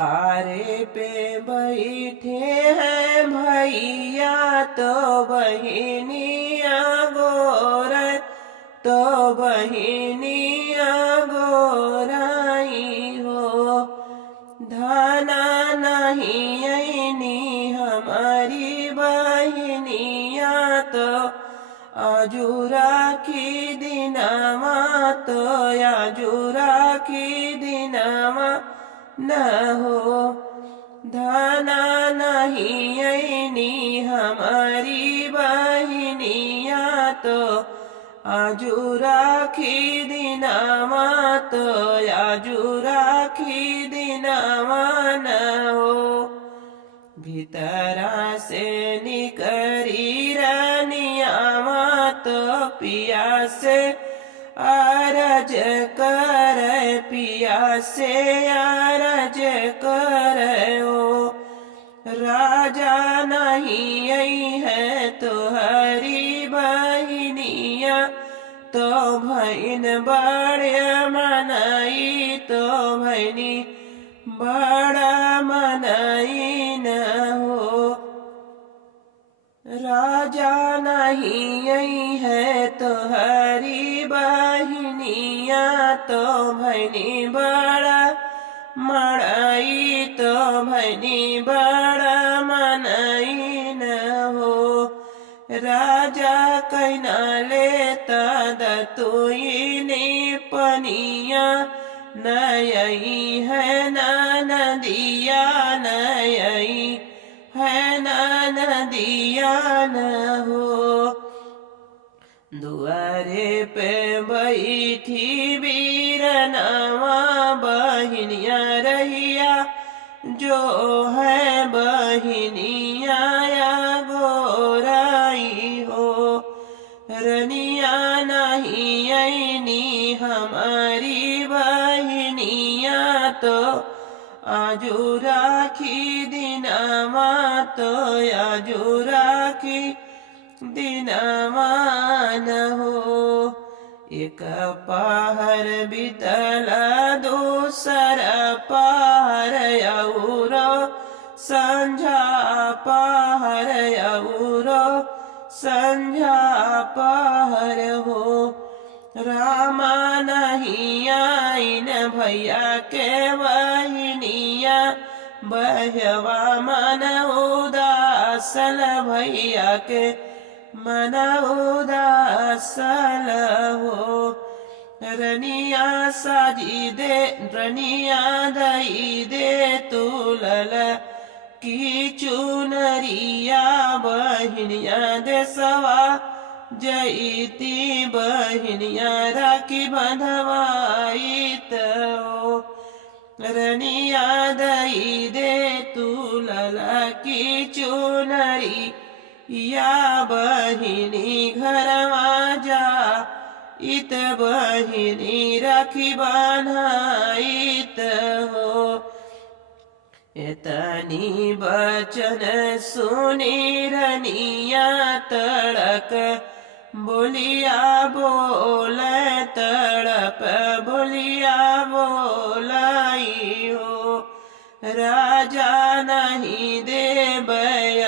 आरे पे बैठे हैं भैया तो बहिनिया गोर तो बहिनिया गोराई हो। धाना नहीं ऐनी हमारी बहिनिया तो आजुरा की दिनामा तो आजुरा की दिनामा न हो। धाना नहीं ऐनी हमारी बहिनिया तो आजुरा की दिनामा तो आजुरा की दिनामा न हो। भीतरा से निकरी रानियामा तो पिया से आरज कर पिया से आरज करो। राजा नहीं आई है तो हरी बहिनिया तो भैन बड़े मनाई तो भैनी बड़ा मनाई न हो। राजा नहीं आई है तो हरी बहिनिया तो भैनी बड़ा मड़ाई तो भैनी बड़ा मनाई न हो। राजा कैना लेता दतुई ने पनिया नई है ना नदिया नई है ना नदिया न हो। दुआरे पे बैठी बीरनवा बहिनिया रहिया जो है बहिनिया या गोराई हो। रनिया नहीं ऐनी हमारी बहिनिया तो आजू राखी दिनामा तो आजू राखी दिनामा न हो। एक पहर बीतला दूसरा पहर औरो संझा पहर औरो संझा पहर हो। रामा नहीं आइन भैया के बहिनिया बहवा मन उदासल भैया के मन उदासल हो। रनिया साजी दे रनिया दई दे तुलल की चुनरिया बहिनिया दे सवा जईती बहिनिया राखी बंधवाई तो। रनिया दई दे तुलल की चुनरी या बहिनी घरवा जा इत बहिनी राखी बन्हाइत हो। एतनी बचन सुनी रनिया तड़क बोलिया बोल तड़प बोलिया बोलाई हो। राजा नहीं देव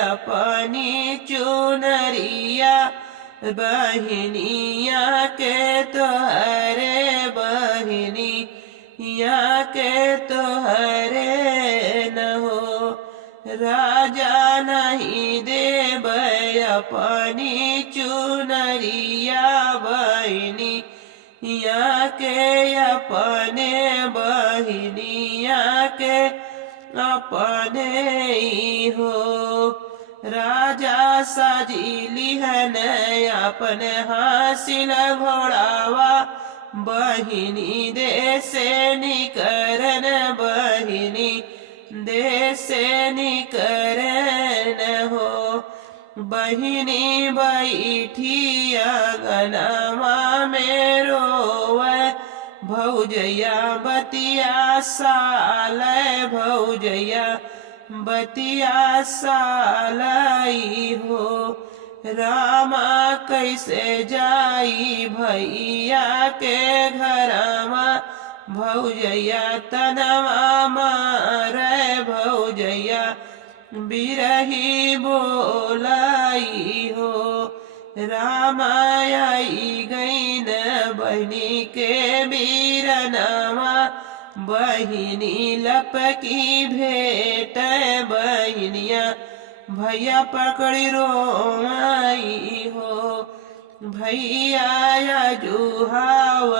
अपनी चुनरिया बहिनिया के तोहरे बहिनी या के तोहरे न हो। राजा नहीं देव अपनी चुनरिया बहिनी या के अपने बहिनिया के अपने ही हो। राजा साजी लिहन अपने हासिल घोड़ावा बहिनी देसे निकरन बहिनी देसे निकरन हो। बहिनी बैठी अगनमा में रोवे भौजैया बतिया साल भौजैया बतिया सालाई हो। रामा कैसे जाई भैया के घरमा भौजैया तनवा मारे भौजैया बिरही बोलाई हो। रामाई गई न बहनी के बीरनामा बहिनी लपकी भेट बहनिया भैया पकड़ी रोई हो। भैया जुहाव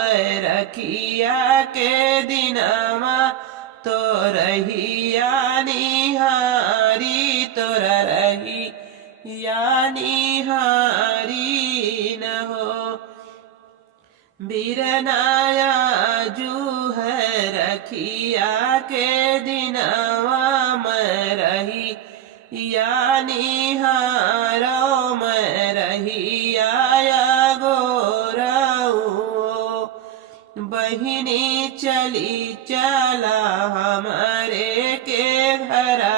रखिया के दिनामा तो रहिया निहारी तोरा रही या निहारी न हो। बीरनाया जूह रखिया के दिनावा मैं रही या निहारो मैं रही या गोराऊ। बहिनी चली चला हमारे के घरा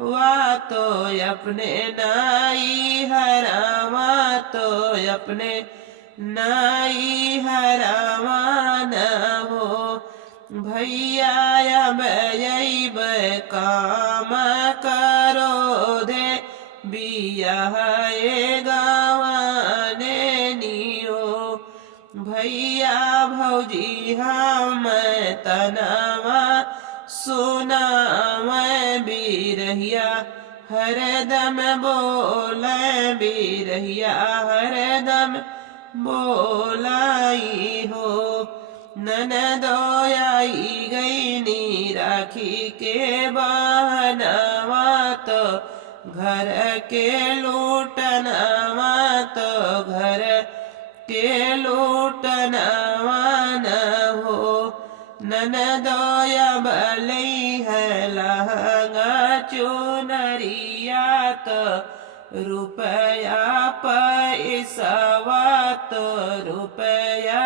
वा तो अपने नाई हरावा तो अपने नाई हरावा न हो। भैया बजैब काम करो दे बिया गावाने नियो। भैया भौजी हम तनावा सुना मैं बिरहिया हरदम बोले बिरहिया हरदम बोलाई हो। ननदोयाई गई नी राखी के बहनावा तो घर के लूटनावा तो घर के लूटनावा न हो। ननदोया भलई है लहंगा चुनरिया तो रुपया पैसवा तो रुपया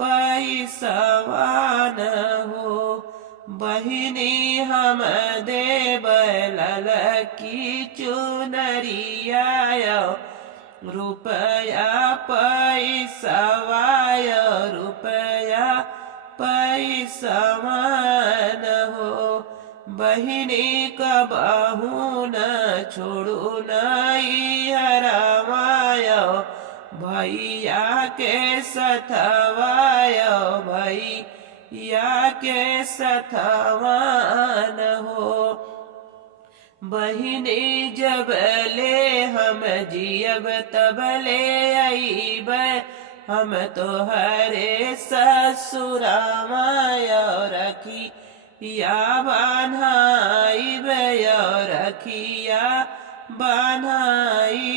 पैसवा न हो। बहिनी हम देव ललकी चुनरिया रुपया पैसवा रुपया पैसवा न हो। बहिनी कबहू न छोड़ू नई हरावाय भैया के सथवाय भैया के सथवा न हो। बहिनी जब ले हम जियब तब ले आईब हम तोहरे ससुरामाय रखी या बान्हाइब रखिया बान्हाइब